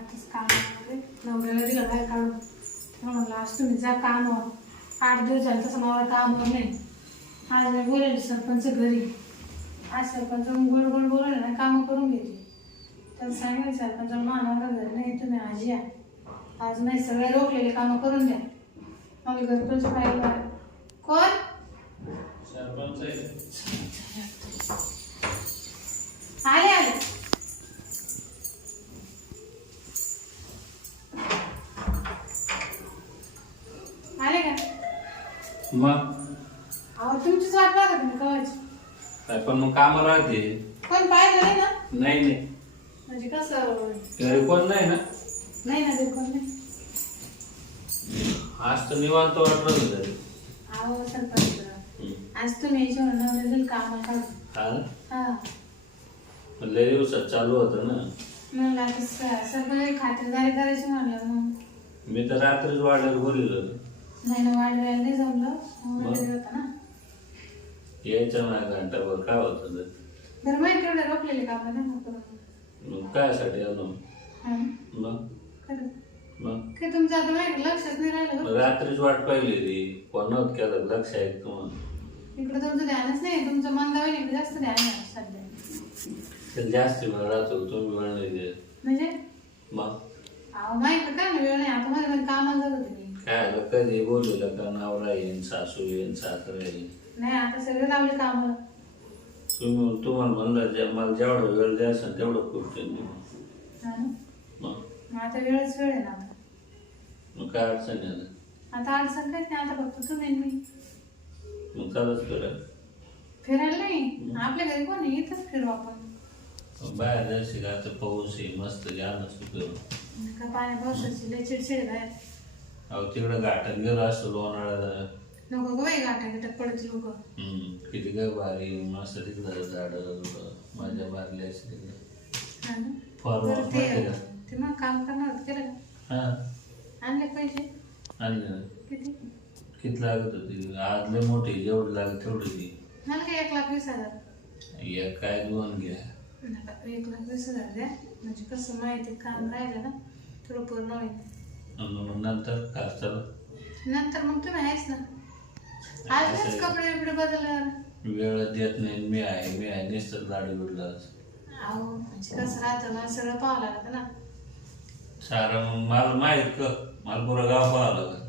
आताच काम नवऱ्याला दिलं बाहेर काढून म्हणलं आज तुम्ही जा काम 8 दिवस झाले तसं नवरा कामावर नाही. आज मी बोलेल सरपंच घरी. आज सरपंच गोड गोड बोलले ना कामं करून घेते. तर सांगितलं सरपंच मानवरा घरी नाही तुम्ही आज या. आज नाही सगळे रोखलेले कामं करून द्या. मग घरपोच पाहिजे कोण सरपंच आले आले. आले का मग अहो तुमचीच वाट बघा तुम्ही कवाची. काय पण मग काम राहते. कोण पाहिलं नाही ना नाही नाही म्हणजे कसं घरी कोण नाही ना. नाही ना ते कोण नाही. आज तर निवांत वाटत होतं. अहो सरपंच आज तुम्ही याच्यावर नवऱ्याला कामाला काढू. हा ना हा लय दिवसात चालू होतं ना. म्हणलं आता सरपंच खातिरदारी करायची म्हणलं मग मी तर रात्रीच वाड्यावर बोललो नाही ना वाढवायला नाही जमलं नवऱ्याला होता ना. यायचं ना घंटाभर काय होतं तर. बरं माहिती तेवढे रोखलेले कामं नाही मग करून. मग कायसाठी आलो हा मग खरं मग काय तुमचं आता माहिती लक्षात नाही राहिलं मग रात्रीच वाट पाहिली ती कोण नव्हतं केलं लक्ष आहे तुम्हाला. इकडे तुमचं ध्यानच नाही. तुमचं मंदावणी इकडे जास्त ध्यान आहे सध्या. त्याला जास्त वेळ राहतो तुम्ही वेळ नाही देत. म्हणजे मग अहो माहिती काय ना वेळ नाही आता मध्ये मध्ये कामाला जात होते मी. काय आलं कधी बोललेलं का नवरा येईन सासू येईन सासरा येईन. नाही आता सगळे लावले कामाला. तुम्हाला म्हणलं मला जेवढा वेळ द्यायचा तेवढं करतो मी. हा ना मग आता वेळच वेळ आहे ना आता. मग काय अडचण आहे आता अडचण काहीच नाही. आता फक्त तुम्ही मी मग चालच फिरायला. फिरायला नाही आपल्या घरी कोण आहे इथंच फिरू आपण. बाहेर जायचं का आता पाऊस आहे मस्त जाणं फिरून. का पाण्या पावसाची लय चिडचिड बाहेर. अहो तिकडं घाटात गेलो असतो लोणावळ्याला. नको गो बाई गाठा गिटात पडत लोक. किती काय भारी मस्त तिकडं झाडं माझ्या मारली अशी तिकडं. हा ना फार्म बरं हाऊस ते माहिती का? ते मग काम करणार होतं केलं का? हा आणले पैसे आणले ना. किती. किती लागत होती आज लय मोठी जेवढी लागत तेवढी ती. मला काय 1,20,000. एक काय 2 घ्या. नका 1,20,000 द्या म्हणजे कसं माहिती काम राहिलं ना थोडं पूर्ण होईल. मग नंतर खर्चाला नंतर मग तुम्ही आहेच ना. आजच कपडे बिपडे बदलणार. वेळ देत नाही. मी आहे नुसतं गाडी बिडलाच. अहो म्हणजे कसं राहतं ना सगळं पाहावं लागतं ना. सारं मग मला माहीत का मला पुरं गाव पाहावं लागत.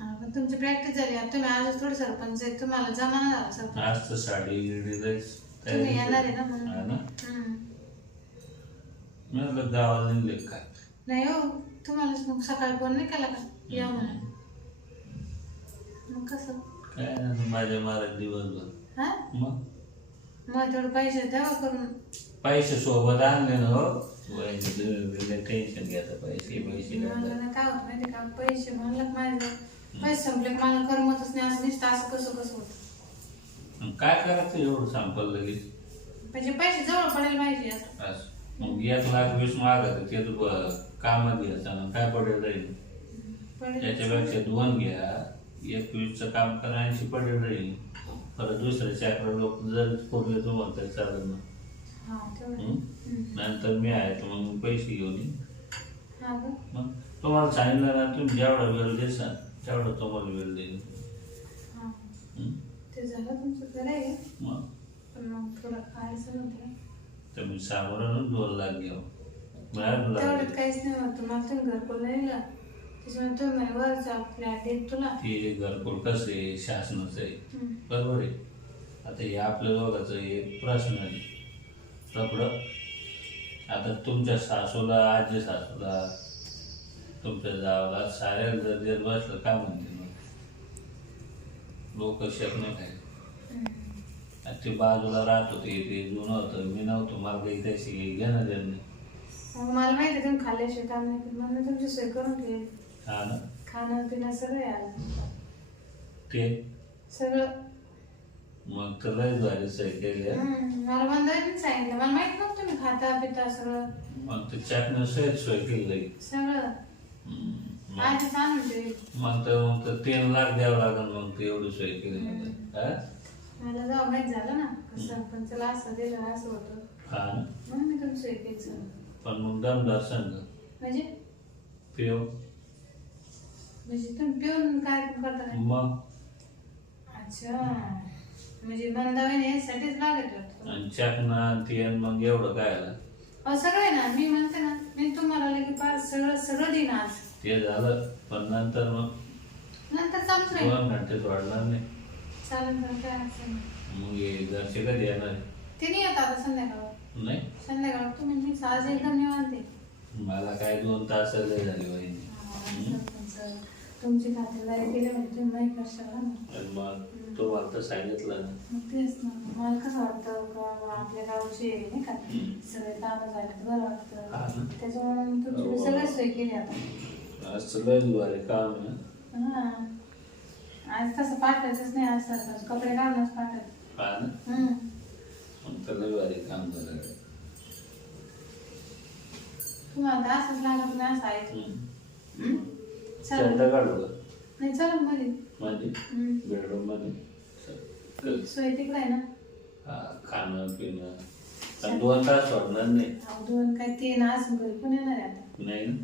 हा पण तुमची प्रॅक्टिस झाली आता तुम्ही आजच थोडी सरपंच आहे तुम्हाला जमाना झाला सरपंच. आज तर साडी गिडी जायच तुम्ही येणार आहे ना हा म्हणून. ना. मी म्हटलं गावाला निघले काय. नाही हो तुम्हालाच मग सकाळी फोन नाही केला का या म्हणून. मग कसं काय नाही माझ्या महाराज दिवसभर. हा मग मग तेवढं पैसे द्यावा करून. पैसे सोबत आणले ना हो. टेन्शन घ्यायचं पैसे मला ना काय होतं माहिती का पैसे म्हणलं का माझं पैसे संपले की मला करमतच नाही. असं दिसतं असं कसं कसं होतं. काय करायचं एवढं संपल लगेच. म्हणजे पैसे जवळ पडायला पाहिजे असं. असं. मग 1,20,000 मागत ते कामात घ्यायचं ना काय पडेल राहील. त्याच्यापेक्षा 2 घ्या 21चं काम करा 80 पडेल राहील. परत दुसऱ्या 4 लोक जर पुरले तुम्हाला तरी चालेल ना. हा तेवढं. नंतर मी आहे तर मग पैसे घेऊन येईन. हा का मग तुम्हाला सांगितलं ना तुम्ही जेवढा वेळ देसाल तेवढा तुम्हाला वेळ देईल. हा ते झालं तुमचं खरं आहे. मग पण मग थोडं खायचं नव्हतं. तर मी सामोरं 2 लाख घ्यावं. तेवढ्यात काहीच नाही होत. मला तुम्ही घरकुल नाही दिला त्याच्यामुळे तुम्ही म्हणे वरचा फ्लॅट देत तुला. ते घरकुल कसं आहे शासनाचं आहे बरोबर आहे. आता हे आपल्या दोघांचं एक प्रश्न आहे तपडं. आता तुमच्या सासूला आजी सासूला तुमच्या जावला साऱ्या जर देत बसलं का म्हणते मग लोक शक नाही काय. ते बाजूला राहत होते ते जुनं होतं मी नव्हतं मला काही त्याशी घेणं देणं नाही. मग मला माहिती आहे तुम्ही खाल्ल्याशिवाय काम नाही करत म्हणून तुमची सोय करून ठेवेल. हा ना खाणं पिणं सगळं आहे आलं ते सगळं. मग तर लय झाली सोय केली. मला बंधवाईने सांगितलं मला माहित नव्हतं तुम्ही खाता पिता सगळं. मग ते चटण्या सहित सोय केली सगळं आधीच आणून ठेवेल. मग तर 3 लाख द्यावं लागेल. मग ते एवढी सोय केली मला जेव्हा माहित झालं ना सरपंचला असं दिलं असं होतं हा ना. म्हणून मी तुमची सोय केली सगळं. पण मग दमदार सांग म्हणजे पिऊ म्हणजे तुम्ही पिऊन कार्यक्रम करता काय? मग अच्छा म्हणजे मंदावणी यासाठीच लागत वाटतं. आणि चकना तेल मग एवढं काय आलं सगळं आहे ना मी म्हणते ना मी तुम्हाला लगे पाच सगळं सगळं देईन आज. ते झालं पण नंतर मग नंतर चालूच राहील. 2 घंटेच वाढणार नाही चालेल ना काय अडचण नाही. मग हे घरचे कधी येणार ते नाही येत आता संध्याकाळ नाही तुम्ही मी आज एकदम निवांत आहे. मला काय 2 तास लय झाले वहिनी तुमची खातेदारी केली म्हणजे तुम्ही माहीत करशाल ना. आणि मग तुम्हाला तर सांगितलं ना मग तेच ना मला कसं वाटतं का आपल्या गावचे नाही का सगळे कामं झाले तर बरं हा वाटतं. ना. त्याच्यामुळे मग तुमची मी सगळ्या सोय केली आता. असं लय भारी काम आहे हा आज तसं पाठवायचंच नाही आज सरकार कपडे घालूनच पाठवायचं. हा ना मग तर लय भारी काम झालं तुम्हाला तर असंच लागत नाही असं आहे. शर्ट काढू का नाही चला मध्ये मध्ये बेडरूम मध्ये चल. सोय तिकडे आहे ना. हा खाणं पिणं आणि 2 तास वाढणार नाही अहो, दोन काय तीन असं घरी पण येणार आहे आता. नाही ना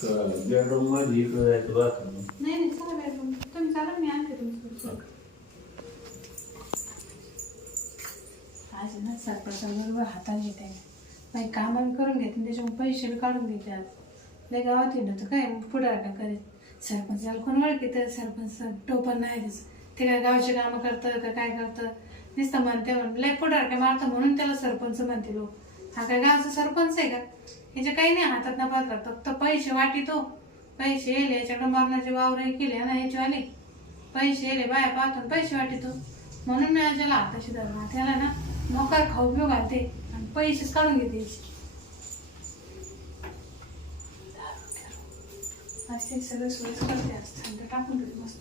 चल बेडरूम मध्ये इकडे जायचं बाथरूम नाही नाही चला बेडरूम तुम्ही चला मी आणते तुमचं. आज ना सरपंचाबरोबर हाताने येते काही कामं बी करून घेते त्याच्यामुळे पैसे बी काढून घेते. आज लय गावात येणं तर काय पुढाकार करीत सरपंच याला कोण ओळखी तर सरपंच टोपण नाही दिस ते काय गावचे कामं करतं का काय करतं नुसतं म्हणते म्हणून लय पुढाकार मारतं म्हणून त्याला सरपंच म्हणते लोक. हा काय गावचा सरपंच आहे का ह्याचे काही नाही हातात ना पात्र फक्त पैसे वाटितो पैसे येले याच्याकडे मरणाचे वावरही केले ना ह्याच्यावाले पैसे येले बाया पाहतो पैसे वाटितो म्हणून मी याच्याला हाताशी धरला त्याला ना मोकार खाऊ पिऊ घालते आणि पैसेच काढून घेते. आज ते सगळं सोयीच करते आज थंड टाकून देते मस्त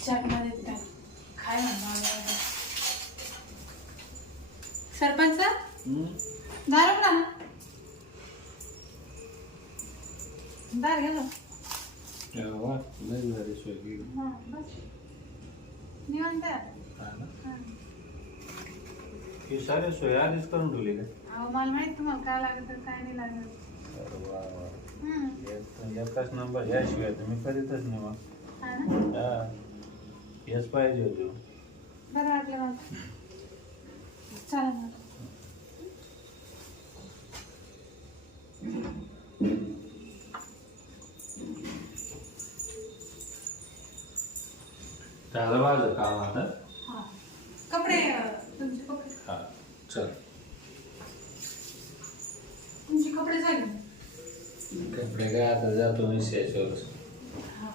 चटमध्ये काय काय म्हणतो सरपंच दार ना दार गेलो लय भारी सोय केली बस निवांत आहे. ही सारी सोय आधीच करून ठेवली का अहो मला माहित तुम्हाला काय लागेल तर काय नाही लागेल. अरे वा वा एकच नंबर याशिवाय तुम्ही करीतच नाही मग हा ना हा हेच पाहिजे होते बरं वाटलं मला चला मग. झालं माझं काम आता हा कपडे तुमचे कपडे हा चल तुमचे कपडे झाले. कपडे काय आता जातो मी शेच्यावर हा.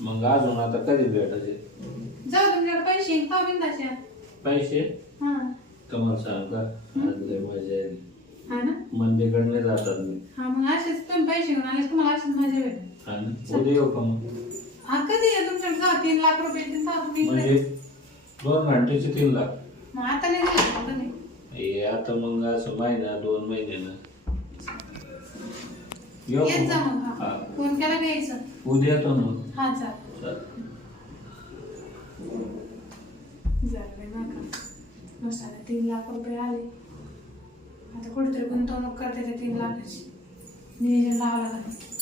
मग अजून आता कधी भेटायचे जाऊ तुमच्याकडे पैसे का बिंदाचे पैसे हा तुम्हाला सांग का आज लय मजा आली हा ना मंदीकडे जातात मी हा मग असेच तुम्ही पैसे घेऊन आले तुम्हाला असेच मजा भेटेल. आणि उद्या येऊ का मग हा कधी आहे तुमच्याकडे जा 3 लाख रुपये देऊन जा तुम्ही इकडे. म्हणजे 2 घंटेचे 3 लाख मग आता नाही दिलं का तुम्ही हे आता मग असं महिना 2 महिन्यानं येऊ का येत जा मग? मग. हा हा. फोन केला का यायचं. उद्या येतो ना मग हा चाल चल झालं नका मस्त आता 3 लाख रुपये आले आता कुठेतरी गुंतवणूक करते त्या 3 लाखाची नियोजन लावावं लागेल.